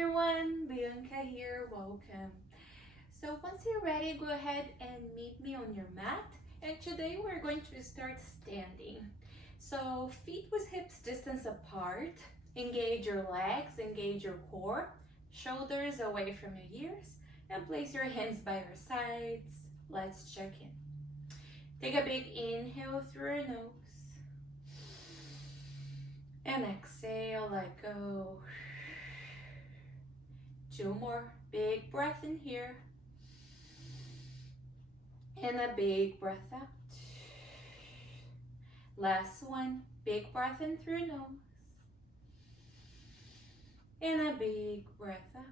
everyone, Bianca here, welcome. So once you're ready, go ahead and meet me on your mat. And today we're going to start standing. So feet with hips distance apart, engage your legs, engage your core, shoulders away from your ears, and place your hands by your sides. Let's check in. Take a big inhale through your nose. And exhale, let go. Two more. Big breath in here. And a big breath out. Last one. Big breath in through your nose. And a big breath out.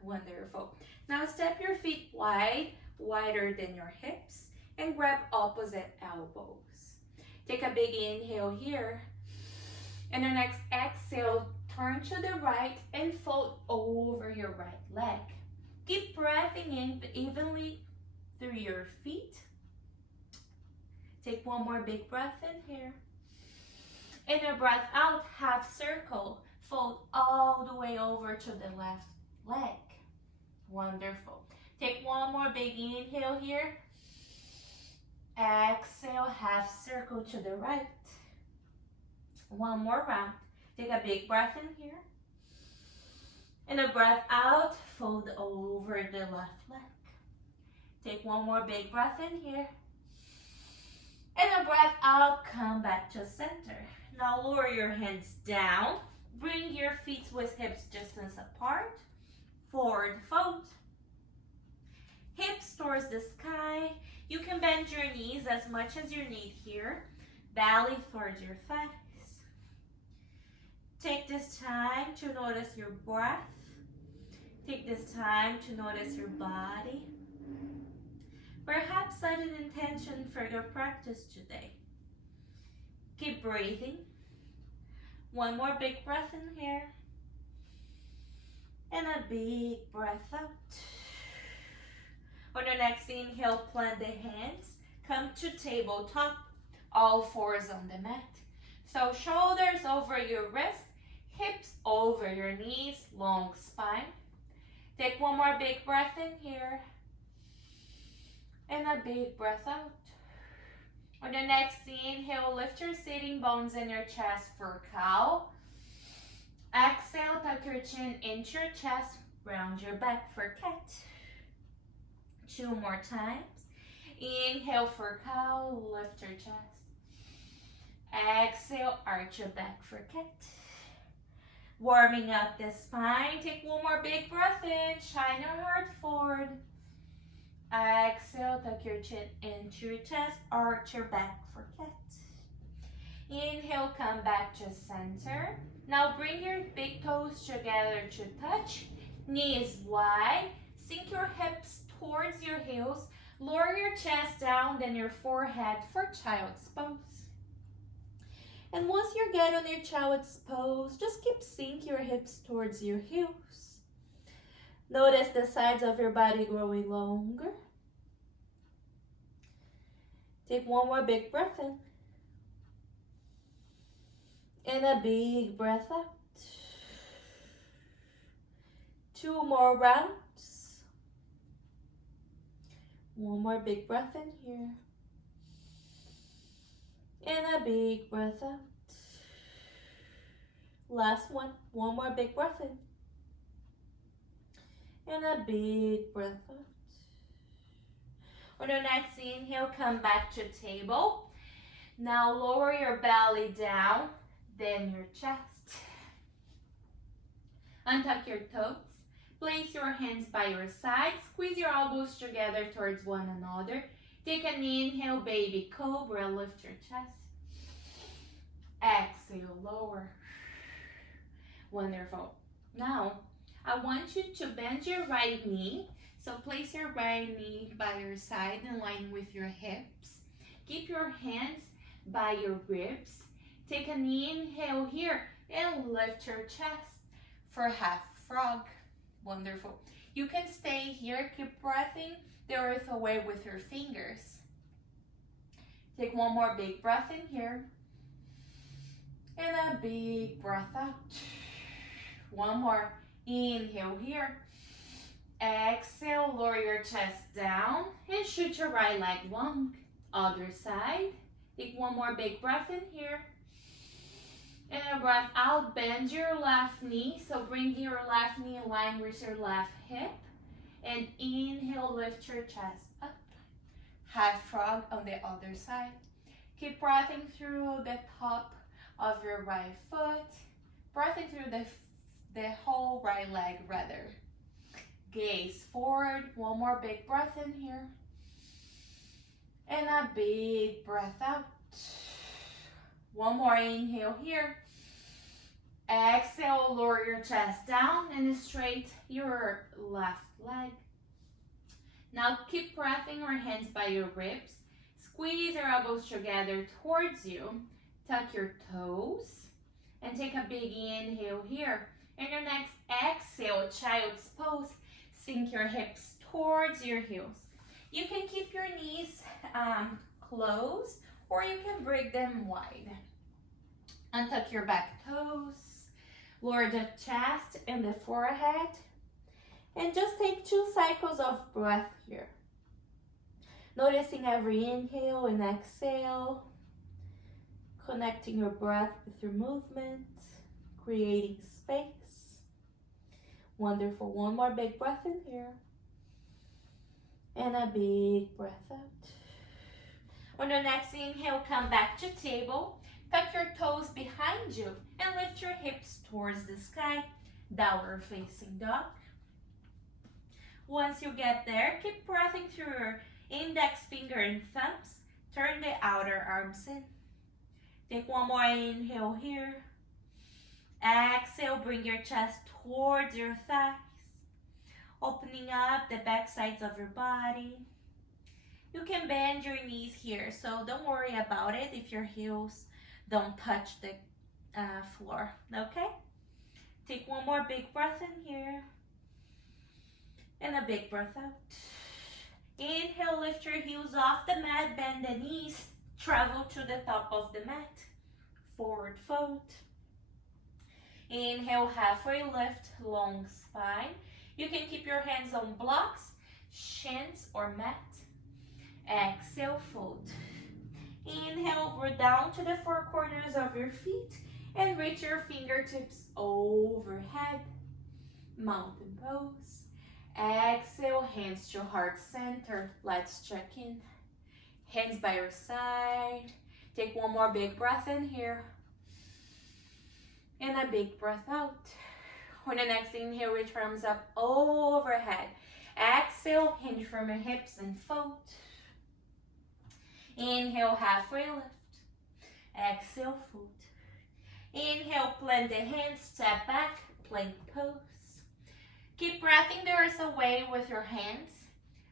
Wonderful. Now step your feet wide, wider than your hips, and grab opposite elbows. Take a big inhale here. And your next exhale, turn to the right and fold over your right leg. Keep breathing in evenly through your feet. Take one more big breath in here. And your breath out, half circle. Fold all the way over to the left leg. Wonderful. Take one more big inhale here. Exhale, half circle to the right. One more round. Take a big breath in here. And a breath out, fold over the left leg. Take one more big breath in here. And a breath out, come back to center. Now lower your hands down. Bring your feet with hips distance apart. Forward fold. Hips towards the sky. You can bend your knees as much as you need here. Belly towards your thighs. Take this time to notice your breath. Take this time to notice your body. Perhaps set an intention for your practice today. Keep breathing. One more big breath in here. And a big breath out. On your next inhale, plant the hands. Come to tabletop, all fours on the mat. So shoulders over your wrists, hips over your knees, long spine. Take one more big breath in here. And a big breath out. On the next inhale, lift your sitting bones in your chest for cow. Exhale, tuck your chin into your chest, round your back for cat. Two more times. Inhale for cow, lift your chest. Exhale, arch your back for cat. Warming up the spine, take one more big breath in, shine your heart forward. Exhale, tuck your chin into your chest, arch your back for cat. Inhale, come back to center. Now bring your big toes together to touch. Knees wide, sink your hips towards your heels. Lower your chest down, then your forehead for child's pose. And once you get on your child's pose, just keep sink your hips towards your heels. Notice the sides of your body growing longer. Take one more big breath in. And a big breath out. Two more rounds. One more big breath in here. And a big breath out. Last one. One more big breath in. And a big breath out. On your next inhale, come back to table. Now lower your belly down, then your chest. Untuck your toes. Place your hands by your side. Squeeze your elbows together towards one another. Take an inhale, baby cobra, lift your chest. Exhale, lower. Wonderful. Now, I want you to bend your right knee. So place your right knee by your side in line with your hips. Keep your hands by your ribs. Take an inhale here and lift your chest for half frog. Wonderful. You can stay here, keep breathing the earth away with your fingers. Take one more big breath in here. And a big breath out. One more. Inhale here. Exhale, lower your chest down and shoot your right leg long. Other side. Take one more big breath in here. And a breath out, bend your left knee. So bring your left knee in line with your left hip. And inhale, lift your chest up. Half frog on the other side. Keep breathing through the top of your right foot. Breathing through the whole right leg rather. Gaze forward. One more big breath in here. And a big breath out. One more inhale here. Exhale, lower your chest down and straight your left leg. Now keep breathing your hands by your ribs. Squeeze your elbows together towards you. Tuck your toes. And take a big inhale here. And your next exhale, child's pose. Sink your hips towards your heels. You can keep your knees closed or you can break them wide. Untuck your back toes. Lower the chest and the forehead. And just take 2 cycles of breath here. Noticing every inhale and exhale. Connecting your breath with your movement. Creating space. Wonderful. One more big breath in here. And a big breath out. On your next inhale, come back to table. Tuck your toes behind you and lift your hips towards the sky. Downward facing dog. Once you get there, keep breathing through your index finger and thumbs. Turn the outer arms in. Take one more inhale here. Exhale, bring your chest towards your thighs. Opening up the back sides of your body. You can bend your knees here, so don't worry about it if your heels don't touch the floor, okay? Take one more big breath in here. And a big breath out. Inhale, lift your heels off the mat, bend the knees, travel to the top of the mat. Forward fold. Inhale, halfway lift, long spine. You can keep your hands on blocks, shins, or mat. Exhale, fold. Inhale, root down to the 4 corners of your feet and reach your fingertips overhead. Mountain pose. Exhale, hands to heart center. Let's check in. Hands by your side. Take one more big breath in here. And a big breath out. On the next inhale, reach arms up overhead. Exhale, hinge from your hips and fold. Inhale, halfway lift. Exhale, fold. Inhale, plant the hands, step back, plank pose. Keep breathing the earth away with your hands.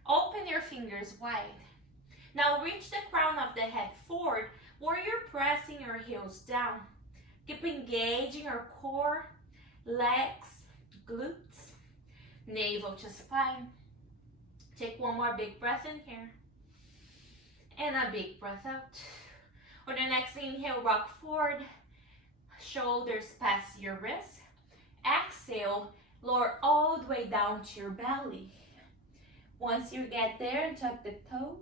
Open your fingers wide. Now reach the crown of the head forward, where you're pressing your heels down. Keep engaging your core, legs, glutes, navel to spine. Take one more big breath in here. And a big breath out. On the next inhale, rock forward. Shoulders past your wrists. Exhale, lower all the way down to your belly. Once you get there, tuck the toes.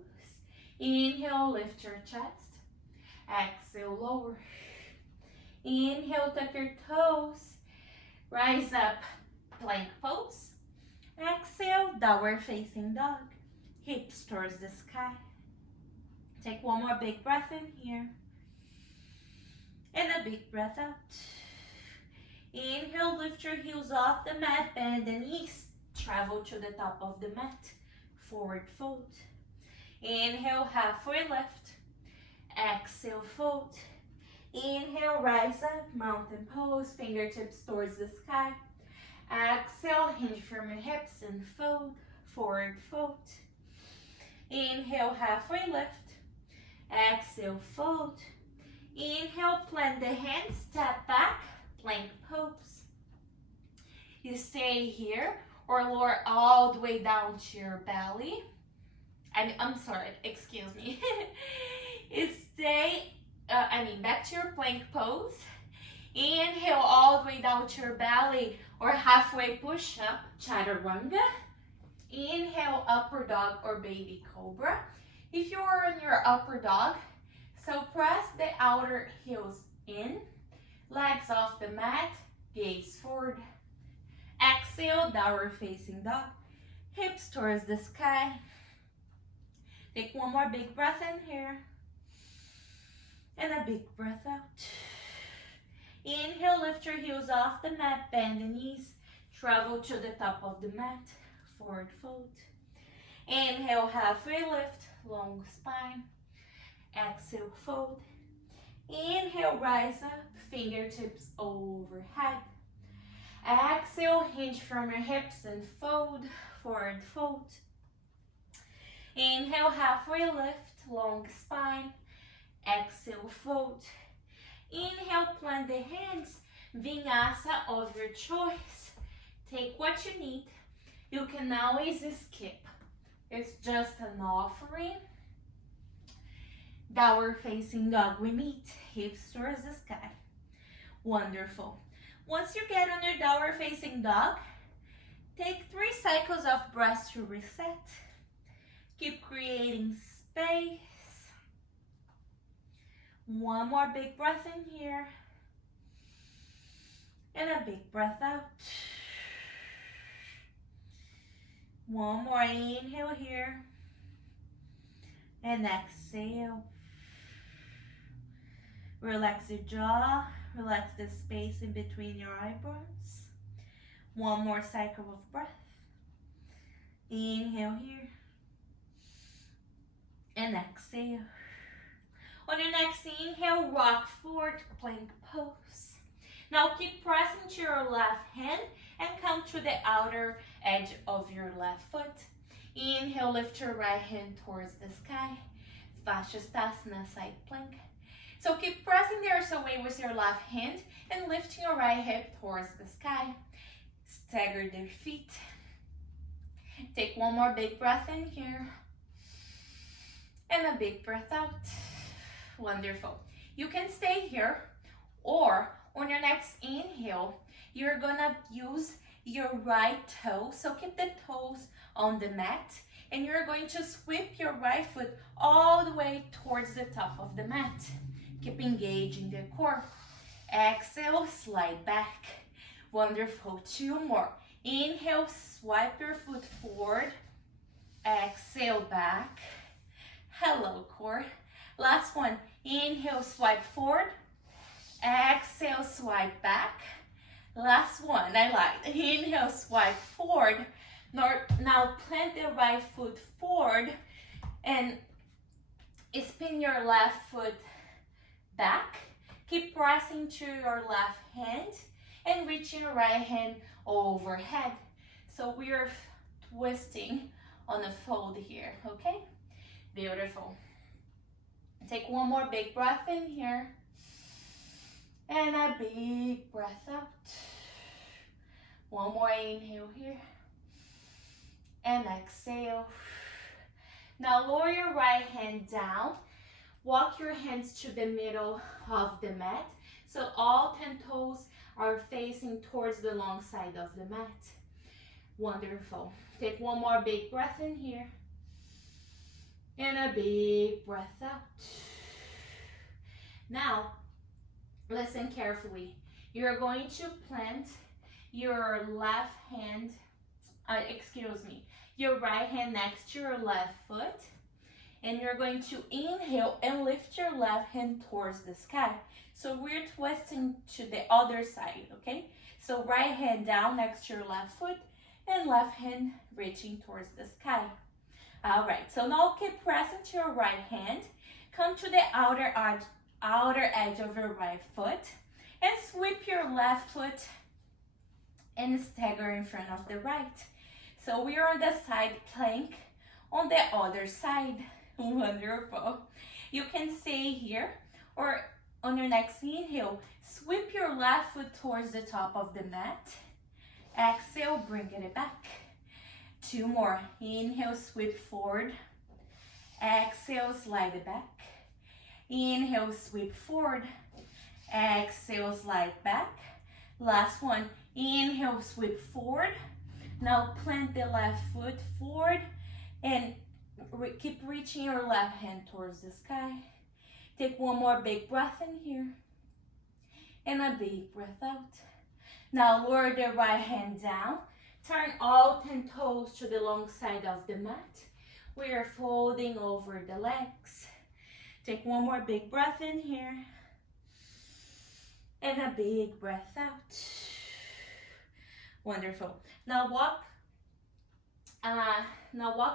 Inhale, lift your chest. Exhale, lower. Inhale, tuck your toes. Rise up, plank pose. Exhale, downward facing dog. Hips towards the sky. Take one more big breath in here. And a big breath out. Inhale, lift your heels off the mat, bend the knees. Travel to the top of the mat. Forward fold. Inhale, halfway lift. Exhale, fold. Inhale, rise up, mountain pose, fingertips towards the sky. Exhale, hinge from your hips and fold. Forward fold. Inhale, halfway lift. Exhale, fold. Inhale, plant the hands, step back, plank pose. You stay here or lower all the way down to your belly. I'm sorry, excuse me. You stay, back to your plank pose. Inhale all the way down out to your belly or halfway push up, chaturanga. Inhale, upper dog or baby cobra. If you are in your upper dog, so press the outer heels in, legs off the mat, gaze forward. Exhale, downward facing dog, hips towards the sky. Take one more big breath in here, and a big breath out. Inhale, lift your heels off the mat, bend the knees, travel to the top of the mat, forward fold. Inhale, halfway lift, long spine. Exhale, fold. Inhale, rise up, fingertips overhead. Exhale, hinge from your hips and fold, forward fold. Inhale, halfway lift, long spine. Exhale, fold. Inhale, plant the hands, vinyasa of your choice. Take what you need. You can always skip. It's just an offering. Downward facing dog, we meet, hips towards the sky. Wonderful. Once you get on your downward facing dog, take 3 cycles of breath to reset. Keep creating space. One more big breath in here. And a big breath out. One more inhale here. And exhale. Relax your jaw. Relax the space in between your eyebrows. One more cycle of breath. Inhale here. And exhale. On your next inhale, rock forward, plank pose. Now keep pressing to your left hand and come to the outer edge of your left foot. Inhale, lift your right hand towards the sky. Vashisthasana, side plank. So keep pressing the earth away with your left hand and lifting your right hip towards the sky. Stagger their feet. Take one more big breath in here. And a big breath out. Wonderful. You can stay here, or on your next inhale, you're gonna use your right toe. So keep the toes on the mat, and you're going to sweep your right foot all the way towards the top of the mat. Keep engaging the core. Exhale, slide back. Wonderful. 2 more. Inhale, swipe your foot forward. Exhale, back. Hello, core. Last one. Inhale, swipe forward. Exhale, swipe back. Last one. I lied. Inhale, swipe forward. Now plant the right foot forward and spin your left foot back. Keep pressing to your left hand and reaching your right hand overhead. So we are twisting on a fold here, okay? Beautiful. Take one more big breath in here. And a big breath out. One more inhale here. And exhale. Now lower your right hand down. Walk your hands to the middle of the mat. So all 10 toes are facing towards the long side of the mat. Wonderful. Take one more big breath in here. And a big breath out. Now, listen carefully. You're going to plant your left hand, your right hand next to your left foot. And you're going to inhale and lift your left hand towards the sky. So we're twisting to the other side, okay? So right hand down next to your left foot and left hand reaching towards the sky. All right, so now keep pressing to your right hand. Come to the outer edge of your right foot and sweep your left foot and stagger in front of the right. So we are on the side plank on the other side. Wonderful. You can stay here or on your next inhale, sweep your left foot towards the top of the mat. Exhale, bring it back. 2 more. Inhale, sweep forward. Exhale, slide it back. Inhale, sweep forward. Exhale, slide back. Last one. Inhale, sweep forward. Now plant the left foot forward and keep reaching your left hand towards the sky. Take one more big breath in here and a big breath out. Now lower the right hand down. Turn all 10 toes to the long side of the mat. We are folding over the legs. Take one more big breath in here and a big breath out. Wonderful. Now walk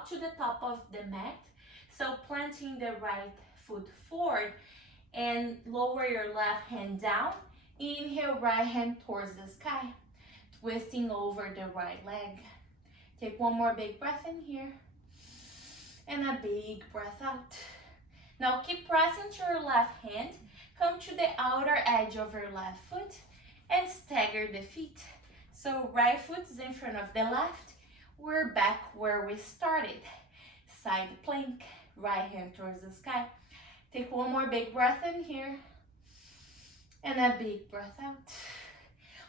to the top of the mat. So planting the right foot forward and lower your left hand down. Inhale, right hand towards the sky, twisting over the right leg. Take one more big breath in here and a big breath out. Now keep pressing to your left hand. Come to the outer edge of your left foot and stagger the feet. So right foot is in front of the left. We're back where we started. Side plank, right hand towards the sky. Take one more big breath in here and a big breath out.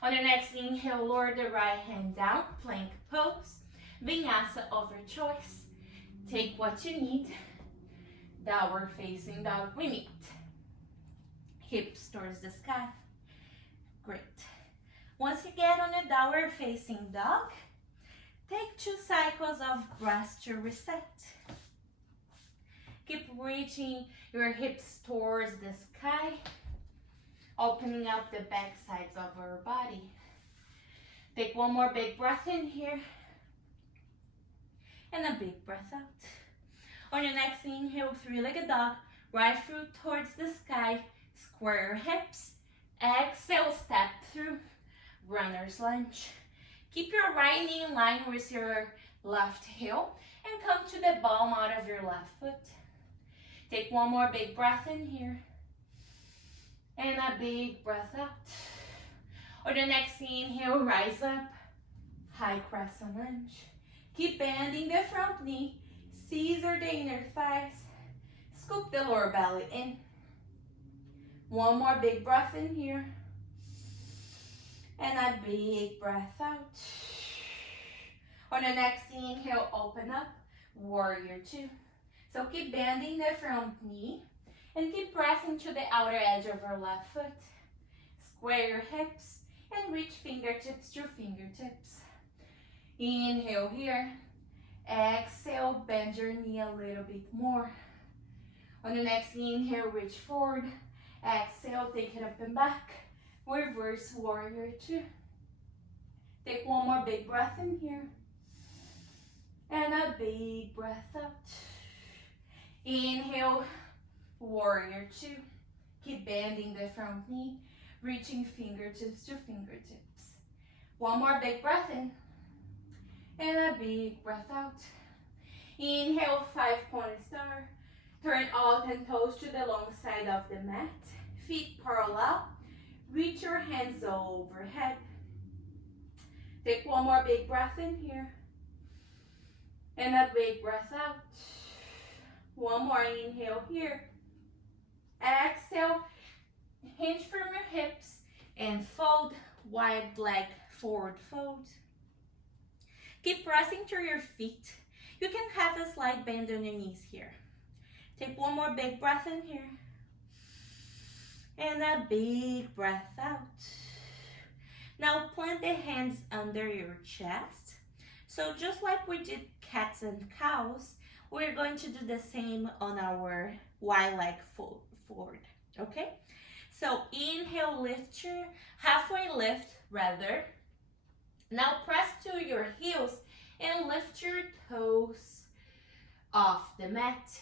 On your next inhale, lower the right hand down, plank pose, vinyasa of your choice. Take what you need. Downward facing dog, we meet. Hips towards the sky. Great. Once you get on a downward facing dog, take 2 cycles of breath to reset. Keep reaching your hips towards the sky, opening up the back sides of our body. Take one more big breath in here and a big breath out. On your next inhale, 3-legged dog, right foot towards the sky, square your hips. Exhale, step through, runner's lunge. Keep your right knee in line with your left heel and come to the palm out of your left foot. Take one more big breath in here and a big breath out. On the next inhale, rise up, high crescent lunge. Keep bending the front knee, scissor the inner thighs, scoop the lower belly in. One more big breath in here and a big breath out. On the next inhale, open up, warrior 2. So keep bending the front knee and keep pressing to the outer edge of your left foot. Square your hips and reach fingertips to fingertips. Inhale here. Exhale, bend your knee a little bit more. On the next inhale, reach forward. Exhale, take it up and back. Reverse warrior 2. Take one more big breath in here and a big breath out. Inhale, warrior 2. Keep bending the front knee, reaching fingertips to fingertips. One more big breath in and a big breath out. Inhale, 5-point star. Turn all 10 toes to the long side of the mat. Feet parallel. Reach your hands overhead. Take one more big breath in here and a big breath out. One more inhale here. Exhale, hinge from your hips and fold, wide leg forward fold. Keep pressing through your feet. You can have a slight bend on your knees here. Take one more big breath in here and a big breath out. Now plant the hands under your chest. So just like we did cats and cows, we're going to do the same on our wide leg forward, okay? So inhale, lift your, halfway lift rather. Now press to your heels and lift your toes off the mat.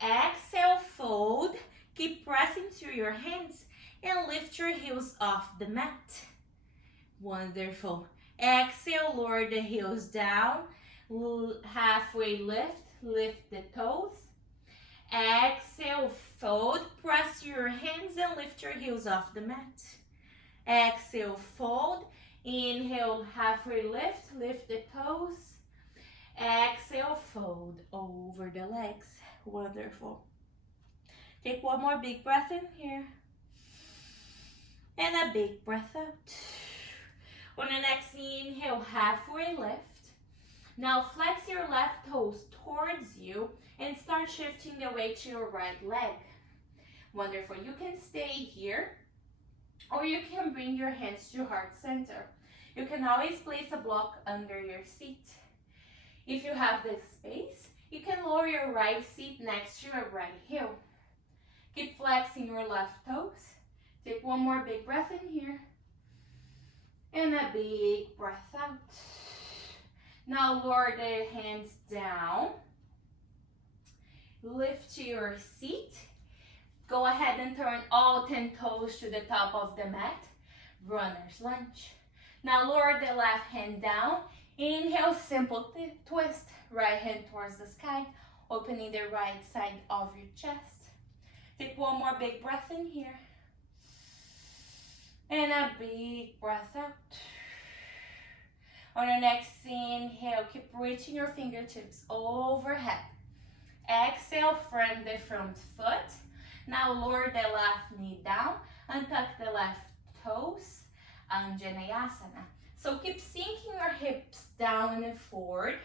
Exhale, fold. Keep pressing to your hands and lift your heels off the mat. Wonderful. Exhale, lower the heels down. Halfway lift, lift the toes. Exhale, fold. Press your hands and lift your heels off the mat. Exhale, fold. Inhale, halfway lift, lift the toes. Exhale, fold over the legs. Wonderful. Take one more big breath in here and a big breath out. On the next inhale, halfway lift. Now flex your left toes towards you and start shifting the weight to your right leg. Wonderful. You can stay here or you can bring your hands to heart center. You can always place a block under your seat. If you have the space, you can lower your right seat next to your right heel. Keep flexing your left toes. Take one more big breath in here. And a big breath out. Now lower the hands down. Lift to your seat. Go ahead and turn all 10 toes to the top of the mat. Runner's lunge. Now lower the left hand down. Inhale, simple twist. Right hand towards the sky. Opening the right side of your chest. Take one more big breath in here. And a big breath out. On your next inhale, keep reaching your fingertips overhead. Exhale, front the front foot. Now lower the left knee down and tuck the left toes. Anjaneyasana. So keep sinking your hips down and forward.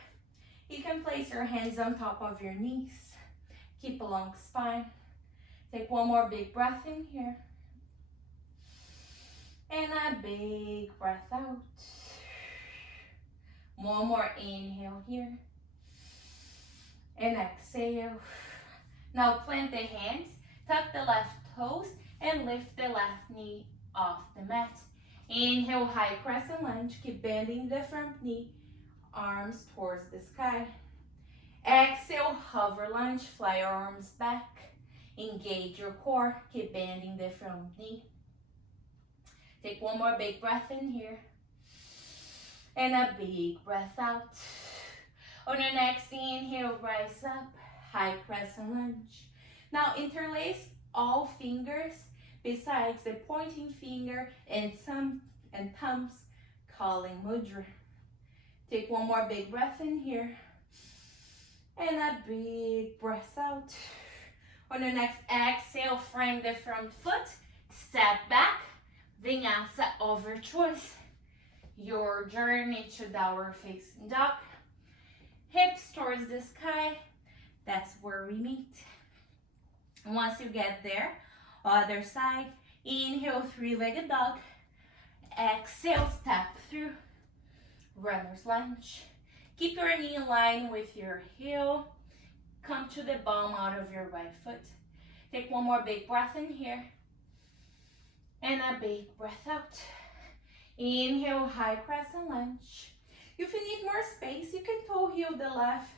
You can place your hands on top of your knees. Keep a long spine. Take one more big breath in here. And a big breath out. One more inhale here. And exhale. Now plant the hands, tuck the left toes, and lift the left knee off the mat. Inhale, high crescent lunge. Keep bending the front knee, arms towards the sky. Exhale, hover lunge. Fly your arms back. Engage your core. Keep bending the front knee. Take one more big breath in here. And a big breath out. On your next inhale, rise up. High crescent lunge. Now interlace all fingers besides the pointing finger and thumbs, calling mudra. Take one more big breath in here. And a big breath out. On your next exhale, frame the front foot. Step back. Vinyasa over twist. Your journey to downward facing dog. Hips towards the sky. That's where we meet. Once you get there, other side. Inhale, three-legged dog. Exhale, step through. Runner's lunge. Keep your knee in line with your heel. Come to the bottom out of your right foot. Take one more big breath in here. And a big breath out. Inhale, high crescent lunge. If you need more space, you can toe heel the left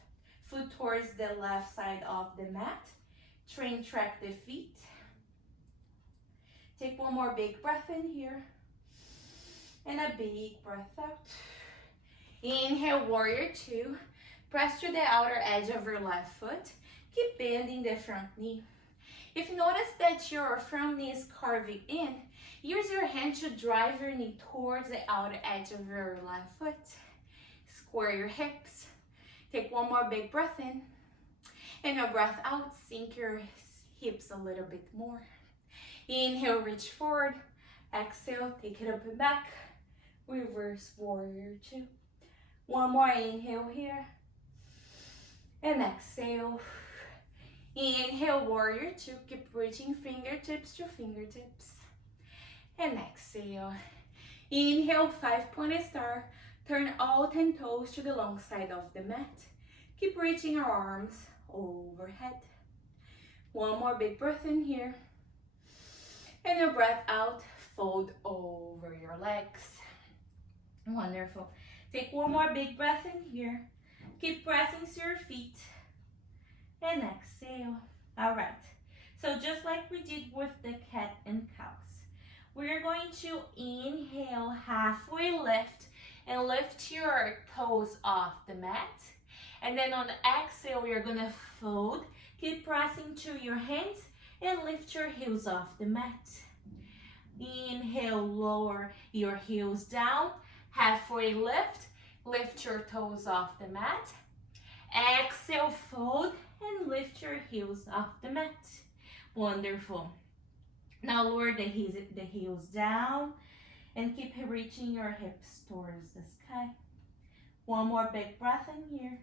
foot towards the left side of the mat. Train track the feet. Take one more big breath in here. And a big breath out. Inhale, warrior two. Press to the outer edge of your left foot. Keep bending the front knee. If you notice that your front knee is carving in, use your hand to drive your knee towards the outer edge of your left foot. Square your hips. Take one more big breath in. And your breath out, sink your hips a little bit more. Inhale, reach forward. Exhale, take it up and back. Reverse warrior two. One more inhale here. And exhale. Inhale, warrior two. Keep reaching fingertips to fingertips. And exhale. Inhale, five-pointed star. Turn all 10 toes to the long side of the mat. Keep reaching your arms overhead. One more big breath in here. And your breath out, fold over your legs. Wonderful. Take one more big breath in here. Keep pressing to your feet. And exhale. All right. So just like we did with the cat and cows, we're going to inhale, halfway lift, and lift your toes off the mat. And then on the exhale, we're going to fold. Keep pressing to your hands and lift your heels off the mat. Inhale, lower your heels down. Halfway lift, lift your toes off the mat. Exhale, fold, and lift your heels off the mat. Wonderful. Now lower the heels down And keep reaching your hips towards the sky. One more big breath in here.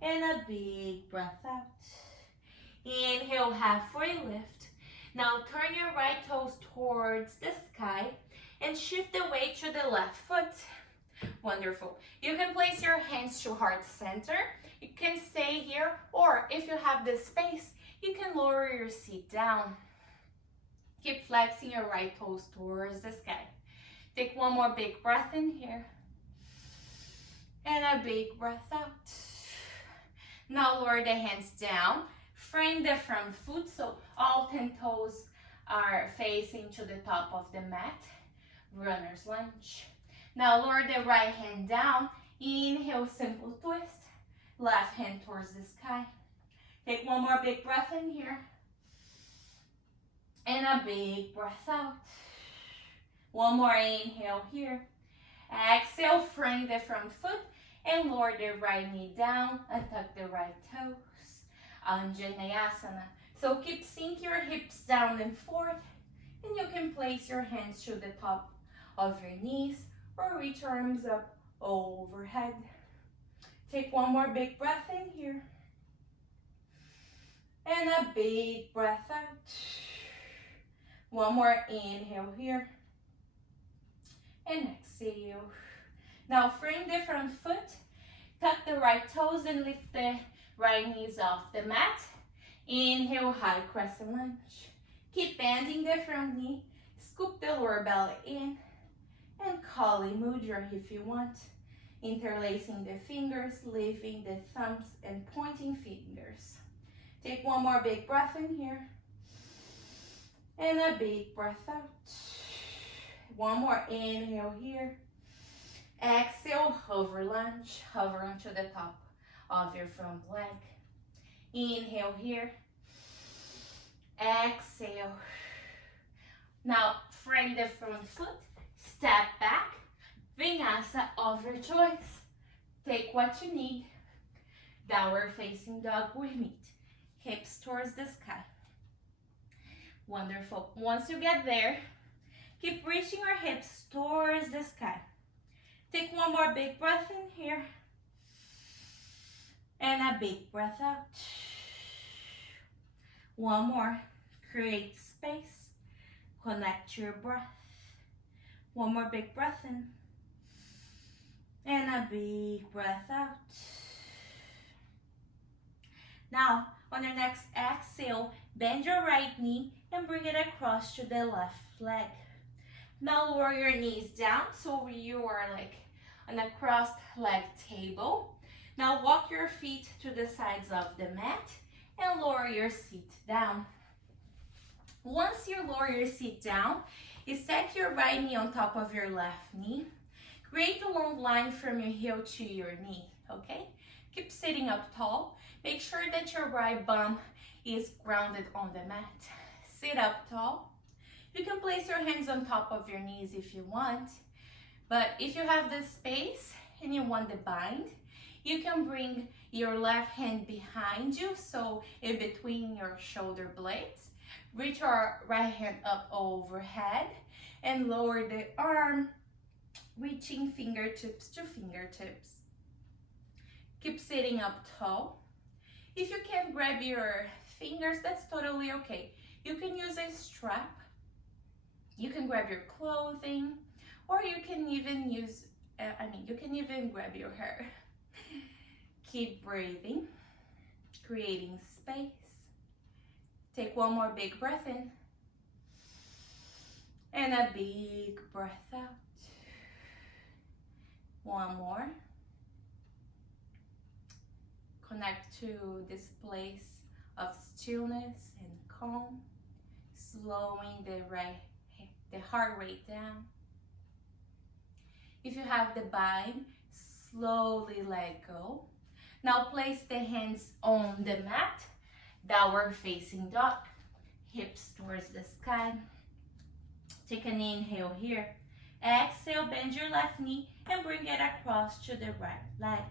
And a big breath out. Inhale, halfway lift. Now turn your right toes towards the sky and shift the weight to the left foot. Wonderful. You can place your hands to heart center. You can stay here, or if you have the space, you can lower your seat down. Keep flexing your right toes towards the sky. Take one more big breath in here. And a big breath out. Now lower the hands down. Frame the front foot so all 10 toes are facing to the top of the mat. Runner's lunge. Now lower the right hand down. Inhale, simple twist. Left hand towards the sky. Take one more big breath in here. And a big breath out. One more inhale here. Exhale, frame the front foot and lower the right knee down and tuck the right toes. Anjaneyasana. So keep sink your hips down and forth, and you can place your hands to the top of your knees or reach arms up overhead. Take one more big breath in here. And a big breath out. One more inhale here. And exhale. Now frame the front foot. Tuck the right toes and lift the right knees off the mat. Inhale, high crescent lunge. Keep bending the front knee. Scoop the lower belly in. And Kali Mudra if you want. Interlacing the fingers, lifting the thumbs and pointing fingers. Take one more big breath in here. And a big breath out. One more inhale here. Exhale, hover lunge. Hover onto the top of your front leg. Inhale here. Exhale. Now frame the front foot. Step back. Vinyasa of your choice. Take what you need. Downward facing dog with meat. Hips towards the sky. Wonderful. Once you get there, keep reaching your hips towards the sky. Take one more big breath in here. And a big breath out. One more. Create space. Connect your breath. One more big breath in. And a big breath out. Now, on your next exhale, bend your right knee and bring it across to the left leg. Now lower your knees down so you are like on a crossed leg table. Now walk your feet to the sides of the mat and lower your seat down. Once you lower your seat down, you stack your right knee on top of your left knee. Create a long line from your heel to your knee, okay? Keep sitting up tall. Make sure that your right bum is grounded on the mat. Sit up tall. You can place your hands on top of your knees if you want, but if you have the space and you want the bind, you can bring your left hand behind you, so in between your shoulder blades. Reach your right hand up overhead and lower the arm, reaching fingertips to fingertips. Keep sitting up tall. If you can't grab your fingers, that's totally okay. You can use a strap. You can grab your clothing, or you can even use, you can even grab your hair. Keep breathing, creating space. Take one more big breath in. And a big breath out. One more. Connect to this place of stillness and calm, slowing the heart rate down. If you have the bind, slowly let go. Now place the hands on the mat, downward facing dog, hips towards the sky. Take an inhale here. Exhale, bend your left knee and bring it across to the right leg.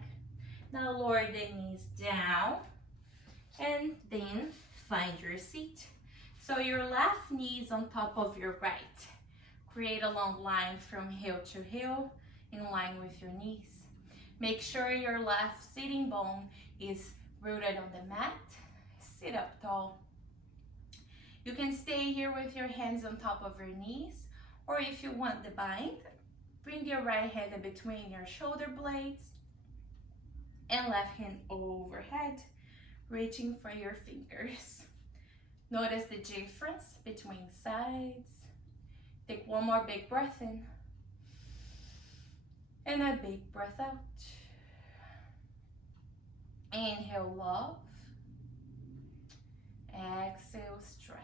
Now lower the knees down and then find your seat. So your left knee is on top of your right. create a long line from heel to heel in line with your knees. Make sure your left sitting bone is rooted on the mat. Sit up tall. You can stay here with your hands on top of your knees, or if you want the bind, bring your right hand in between your shoulder blades and left hand overhead, reaching for your fingers. Notice the difference between sides. Take one more big breath in and a big breath out. Inhale, love. Exhale, stress.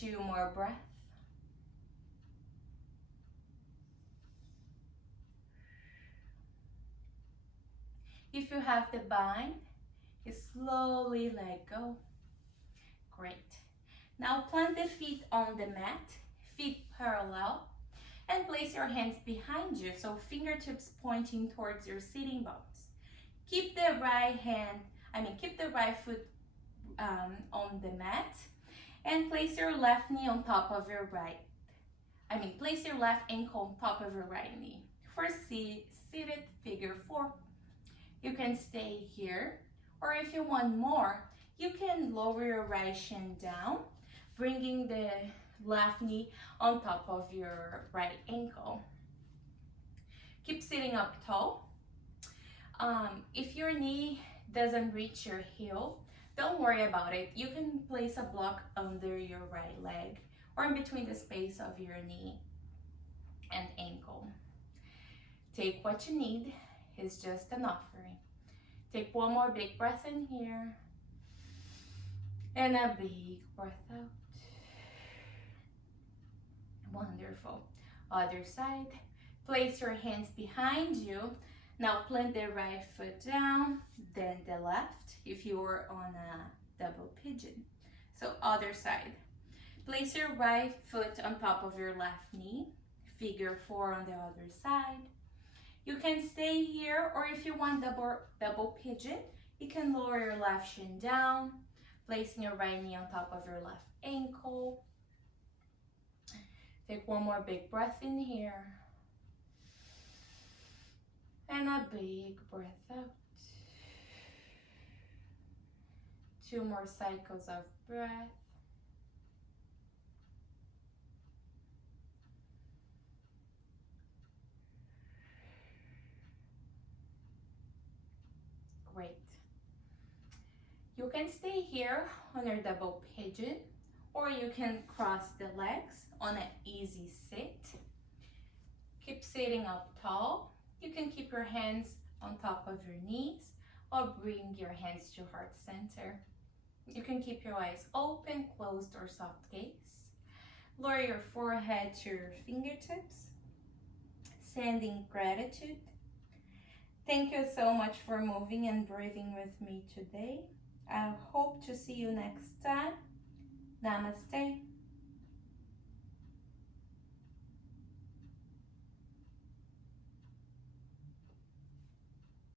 2 more breaths. If you have the bind, you slowly let go. Great. Now plant the feet on the mat, feet parallel, and place your hands behind you, so fingertips pointing towards your sitting bones. Keep the right foot on the mat, and place your left knee on top of your place your left ankle on top of your right knee for seated figure 4. You can stay here, or if you want more, you can lower your right shin down, bringing the left knee on top of your right ankle. Keep sitting up tall. If your knee doesn't reach your heel, don't worry about it. You can place a block under your right leg or in between the space of your knee and ankle. Take what you need. It's just an offering. Take one more big breath in here and a big breath out. Wonderful. Other side. Place your hands behind you. Now plant the right foot down, then the left if you were on a double pigeon. So other side. Place your right foot on top of your left knee. Figure 4 on the other side. You can stay here, or if you want double pigeon, you can lower your left shin down, placing your right knee on top of your left ankle. Take one more big breath in here. And a big breath out. 2 more cycles of breath. Great. You can stay here on your double pigeon, or you can cross the legs on an easy sit. Keep sitting up tall. You can keep your hands on top of your knees or bring your hands to heart center. You can keep your eyes open, closed, or soft gaze. Lower your forehead to your fingertips, sending gratitude. Thank you so much for moving and breathing with me today. I hope to see you next time. Namaste.